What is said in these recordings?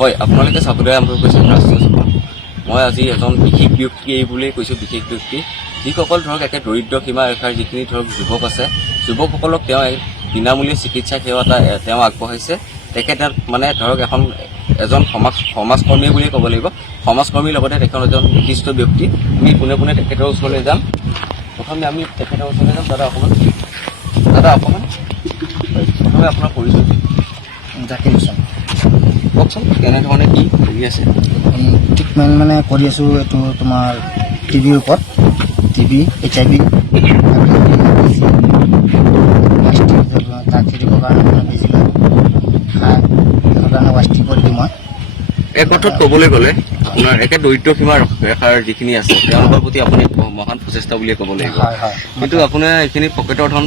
হয়, আপোনালোকে চাবলৈ আৰম্ভ কৰিছে ৰাষ্ট্ৰীয় চুবুৰী। মই আজি এজন বিশেষ ব্যক্তি এই বুলিয়েই কৈছোঁ, বিশেষ ব্যক্তি যিসকল ধৰক একে দৰিদ্ৰ সীমা ৰেখাৰ যিখিনি ধৰক যুৱক আছে, যুৱকসকলক তেওঁ বিনামূলীয়া চিকিৎসা সেৱা এটা তেওঁ আগবঢ়াইছে। তেখেত মানে ধৰক এজন সমাজকৰ্মী বুলিয়ে ক'ব লাগিব। সমাজকৰ্মীৰ লগতে তেখেত এজন বিশিষ্ট ব্যক্তি। আমি পোনে পোনে তেখেতৰ ওচৰলৈ যাম। প্ৰথমে আমি তেখেতৰ ওচৰলৈ যাম। দাদা অকণমান প্ৰথমে আপোনাৰ পৰিচয় জাকিৰ হুছেইন। কওকচোন, কেনেধৰণে কি কৰি আছে? ট্ৰিটমেণ্ট মানে কৰি আছোঁ এইটো তোমাৰ টিবিৰ ওপৰত, টিবি HIV তাক খেলিবৰ কাৰণে মানে বেজি লয় খাই সেইটোৰ কাৰণে ৱাষ্টিং কৰি দিওঁ মই। এক অৰ্থত ক'বলৈ গ'লে আপোনাৰ একে দৰিদ্ৰ সীমা ৰেখাৰ যিখিনি আছে তেওঁলোকৰ প্ৰতি আপুনি মহান প্ৰচেষ্টা বুলিয়ে ক'ব লাগিব। হয় হয়, কিন্তু আপোনাৰ এইখিনি পকেটৰ ধন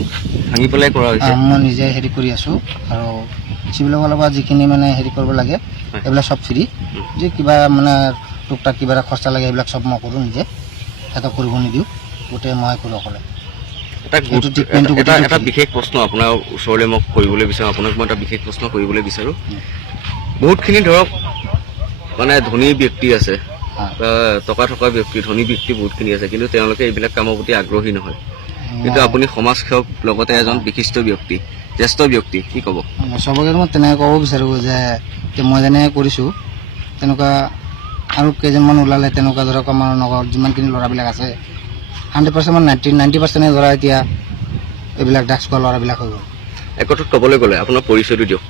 ভাঙি পেলাই কৰা হৈছে। মই নিজে হেৰি কৰি আছোঁ আৰু চিভিলৰ ফালৰ পৰা যিখিনি মানে হেৰি কৰিব লাগে এইবিলাক চব ফ্ৰী। যি কিবা মানে টুকটাক কিবা এটা খৰচা লাগে এইবিলাক চব মই কৰোঁ নিজে, সিহঁতক কৰিব নিদিওঁ, গোটেই মই কৰোঁ অকলে। এটা বিশেষ প্ৰশ্ন আপোনাৰ ওচৰলৈ মই কৰিবলৈ বিচাৰোঁ, আপোনাক মই এটা বিশেষ প্ৰশ্ন কৰিবলৈ বিচাৰোঁ। বহুতখিনি ধৰক মানে ধনী ব্যক্তি আছে, টকা থকা ব্যক্তি, ধনী ব্যক্তি বহুতখিনি আছে, কিন্তু তেওঁলোকে এইবিলাক কামৰ প্ৰতি আগ্ৰহী নহয়। কিন্তু আপুনি সমাজ সেৱক, লগতে এজন বিশিষ্ট ব্যক্তি, জ্যেষ্ঠ ব্যক্তি, কি ক'ব? চবকে মই তেনেকৈ ক'ব বিচাৰোঁ যে মই যেনেকৈ কৰিছোঁ তেনেকুৱা আৰু কেইজনমান ওলালে তেনেকুৱা ধৰক আমাৰ নগৰত যিমানখিনি ল'ৰাবিলাক আছে 100% 90% ধৰা এতিয়া এইবিলাক ড্ৰাগছ খোৱা ল'ৰাবিলাক হৈ গ'ল। এক কথাত ক'বলৈ গ'লে আপোনাৰ পৰিচয়টো দিয়ক।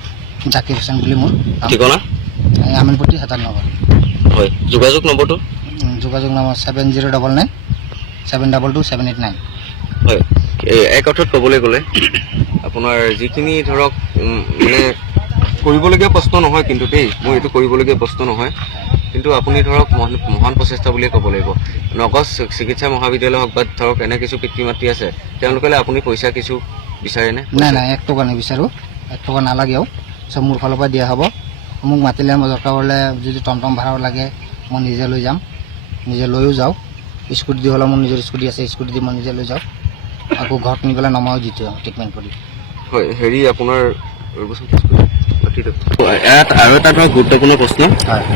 জাকিৰ হুছেইন বুলি মোৰ ঠিকনা? আমিনপট্টি 7 হয়, যোগাযোগ নম্বৰটো? যোগাযোগ নম্বৰ 7099 722 789। হয়, এক অৰ্থত ক'বলৈ গ'লে আপোনাৰ যিখিনি ধৰক মানে কৰিবলগীয়া প্ৰশ্ন নহয়, কিন্তু দেই মোৰ এইটো কৰিবলগীয়া প্ৰশ্ন নহয়, কিন্তু আপুনি ধৰক মহান প্ৰচেষ্টা বুলিয়ে ক'ব লাগিব। নগজ চিকিৎসা মহাবিদ্যালয় হওক বা ধৰক এনে কিছু পিতৃ মাতৃ আছে, তেওঁলোকলৈ আপুনি পইচা কিছু বিচাৰেনে? নাই নাই, 1 টকা নিবিচাৰোঁ, 1 টকা নালাগেও, চব মোৰ ফালৰ পৰা দিয়া হ'ব। মোক মাতিলে মই দৰকাৰ হ'লে যদি টমটম ভাড়াও লাগে মই নিজে লৈ যাম, নিজে লৈও যাওঁ। স্কুটি দি হ'লে মোৰ নিজৰ স্কুটি আছে, স্কুটি দি মই নিজে লৈ যাওঁ, আকৌ ঘৰত নি পেলাই নমাও দি থওঁ ট্ৰিটমেণ্ট কৰি। হয়, হেৰি আপোনাৰ আৰু এটা ধৰক গুৰুত্বপূৰ্ণ প্ৰশ্ন,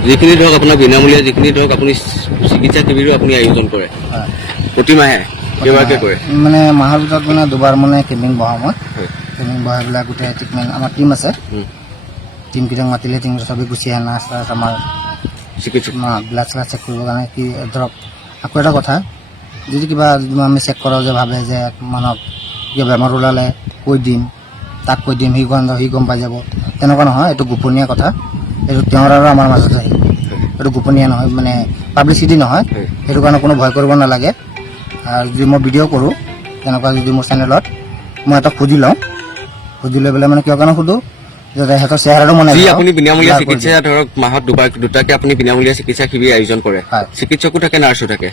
যিখিনি ধৰক আপোনাৰ বিনামূলীয়া যিখিনি ধৰক আপুনি চিকিৎসা শিবিৰো আপুনি আয়োজন কৰে প্ৰতিমাহে কেইবাৰকৈ কৰে? মানে মাহৰ ভিতৰত মানে দুবাৰ মানে কেম্পিং বহাওঁ মই। কেম্পিং বহাই পেলাই গোটেই ট্ৰিটমেণ্ট আমাৰ টিম আছে, টিমকেইটাক মাতিলে টিম চবেই গুচি আহে। নাৰ্ছ আমাৰ চিকিৎসক ব্লাড শ্লাড চেক কৰিবৰ কাৰণে। কি ধৰক আকৌ এটা কথা, যদি কিবা আমি চেক কৰাওঁ যে ভাবে যে মানুহক কিবা বেমাৰ ওলালে কৈ দিম, তাক কৈ দিম, সি গম পাই যাব, তেনেকুৱা নহয়। এইটো গোপনীয় কথা, এইটো তেওঁৰ আৰু আমাৰ মাজত আহে, এইটো গোপনীয় নহয়, মানে পাব্লিচিটি নহয়। সেইটো কাৰণে কোনো ভয় কৰিব নালাগে। আৰু যদি মই ভিডিঅ' কৰোঁ তেনেকুৱা যদি মোৰ চেনেলত মই এটা সুধি লওঁ, সুধি লৈ পেলাই মানে কিয় কাৰণে সোধোঁ যাতে সিহঁতৰ চেহেৰাটো মানে আপুনি বিনামূলীয়া চিকিৎসা ধৰক মাহত দুটাকে আপুনি বিনামূলীয়া চিকিৎসা শিবিৰ আয়োজন কৰে, চিকিৎসকো থাকে, নাৰ্ছো থাকে,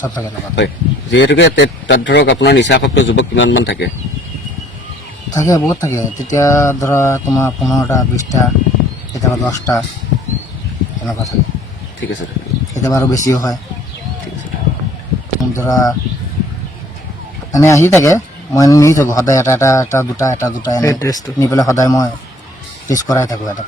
চব থাকে লগত। হয়, যিহেতুকে তাত ধৰক আপোনাৰ নিচাসক্ত যুৱক কিমানমান থাকে? থাকে, বহুত থাকে। তেতিয়া ধৰা তোমাৰ 15টা 20টা, কেতিয়াবা 10টা তেনেকুৱা থাকে। ঠিক আছে, কেতিয়াবা আৰু বেছিও হয়। ধৰা এনে আহি থাকে, মই নি থাকোঁ সদায় এটা দুটা এনে নি পেলাই সদায় মই টেষ্ট কৰাই থাকোঁ এটা।